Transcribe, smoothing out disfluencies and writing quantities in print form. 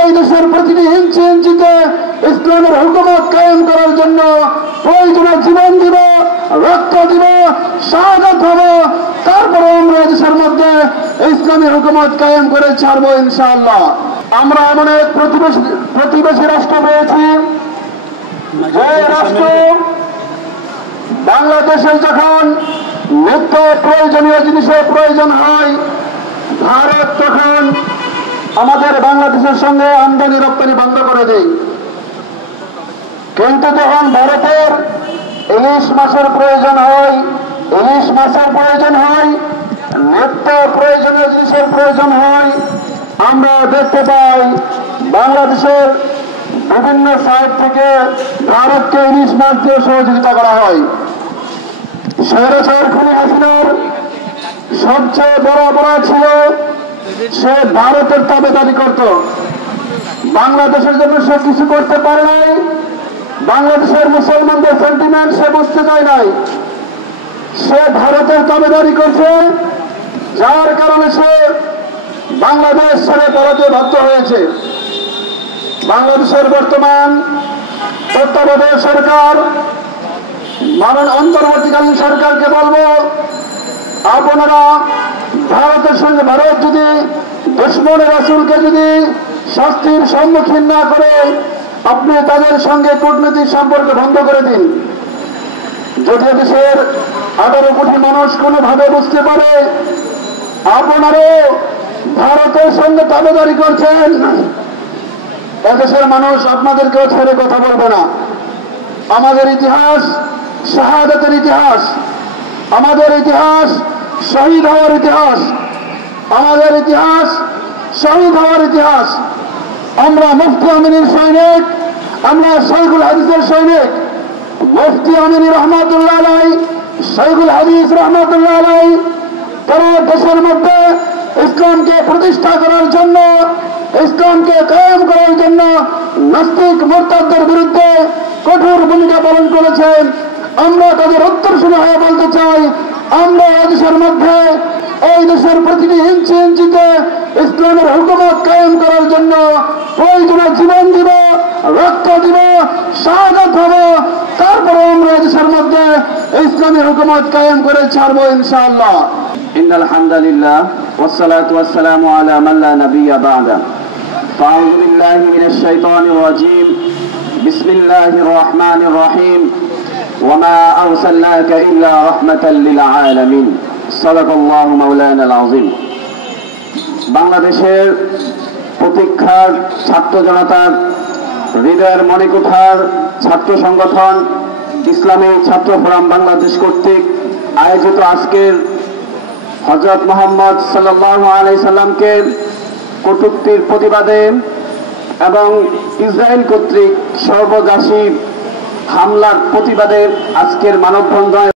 এই দেশের প্রতিটি ইঞ্চি ইঞ্চিতে ইসলামের হুকুমত কায়েম করার জন্য প্রয়োজনে জীবন দিব, রক্ত দিব, শাহাদাত হব, তারপরে আমরা দেশের মধ্যে ইসলামী হুকুমত কায়েম করে ছাড়বো ইনশাআল্লাহ। আমরা এমন এক প্রতিবেশী রাষ্ট্র পেয়েছি যে রাষ্ট্র বাংলাদেশের যখন নিত্য প্রয়োজনীয় জিনিসের প্রয়োজন হয়, ভারত তখন আমাদের বাংলাদেশের সঙ্গে আমদানি রপ্তানি বন্ধ করে দেয়। কিন্তু যখন ভারতের ইলিশ মাছের প্রয়োজন হয়, ইলিশ মাছের প্রয়োজন হয়, নিত্য প্রয়োজনীয় জিনিসের প্রয়োজন হয়, আমরা দেখতে পাই বাংলাদেশের বিভিন্ন সাইড থেকে ভারতকে ইলিশ মাছ দিয়ে সহযোগিতা করা হয়। স্বৈরাচার খুনি হাসিনার সবচেয়ে বড় অপরাধ ছিল সে ভারতের তাবেদারি করত। বাংলাদেশের জন্য সে কিছু করতে পারে নাই, বাংলাদেশের মুসলমানদের সেন্টিমেন্ট সে বুঝতে চায় নাই, সে ভারতের তাবেদারি করছে, যার কারণে সে বাংলাদেশ ছেড়ে পালাতে বাধ্য হয়েছে। বাংলাদেশের বর্তমান তত্ত্বাবধায়ক সরকার, অন্তর্বর্তীকালীন সরকারকে বলবো, আপনারা ভারতের সঙ্গে, ভারত যদি দুশমনে রাসূলকে যদি শাস্তির সম্মুখীন না করে, আপনি তাদের সঙ্গে কূটনৈতিক সম্পর্ক বন্ধ করে দিন। যদি দেশের 18 কোটি মানুষ কোনোভাবে বুঝতে পারে আপনারও ভারতের সঙ্গে তাবেদারি করছেন, এদেশের মানুষ আপনাদেরকেও ছেড়ে কথা বলবে না। আমাদের ইতিহাস শাহাদাতের ইতিহাস, আমাদের ইতিহাস শহীদ হওয়ার ইতিহাস, আমাদের ইতিহাস শহীদ হওয়ার ইতিহাস। আমরা মুফতি আমিনীর সৈনিক, আমরা শাইখুল হাদিসের সৈনিক। মুফতি আমিনী রহমাতুল্লাহ আলাইহি, শাইখুল হাদিস রহমাতুল্লাহ আলাইহি তারা দেশের মধ্যে ইসলামকে প্রতিষ্ঠা করার জন্য, ইসলামকে কায়েম করার জন্য নাস্তিক মুরতাদদের বিরুদ্ধে কঠোর ভূমিকা পালন করেছেন। আমরা তাদের উত্তরসূরি হয়ে বলতে চাই, আমরা দেশের মধ্যে এই দেশের প্রতিটি ইঞ্চি ইঞ্চিতে ইসলামের হুকুমত কায়েম করার জন্য প্রয়োজনে জীবন দিব, রক্ত দিব, শাহাদাত হব, তারপরে আমরা দেশের মধ্যে ইসলামী হুকুমত কায়েম করে ছাড়বো ইনশাআল্লাহ। ইন্নাল হামদুলিল্লাহ ওয়াসসালাতু ওয়াসসালামু আলা মান লা নাবিয়্যা বা'দা। ফাআউযু বিল্লাহি মিনাশ শাইতানির রাজীম। বিসমিল্লাহির রহমানির রহিম। ওয়া মা আরসালনাকা ইল্লা রাহমাতাল লিল আলামিন। সাদাকাল্লাহু মাওলানাল আযীম। বাংলাদেশের প্রতীক্ষার ছাত্র জনতার হৃদয়ের মণিকুঠার ছাত্র সংগঠন ইসলামী ছাত্র ফোরাম বাংলাদেশ কর্তৃক আয়োজিত আজকের হযরত মুহাম্মদ সাল্লাল্লাহু আলাইহি সাল্লামকে কটূক্তির প্রতিবাদে এবং ইসরায়েল কর্তৃক সর্বগ্রাসী হামলার প্রতিবাদে আজকের মানববন্ধন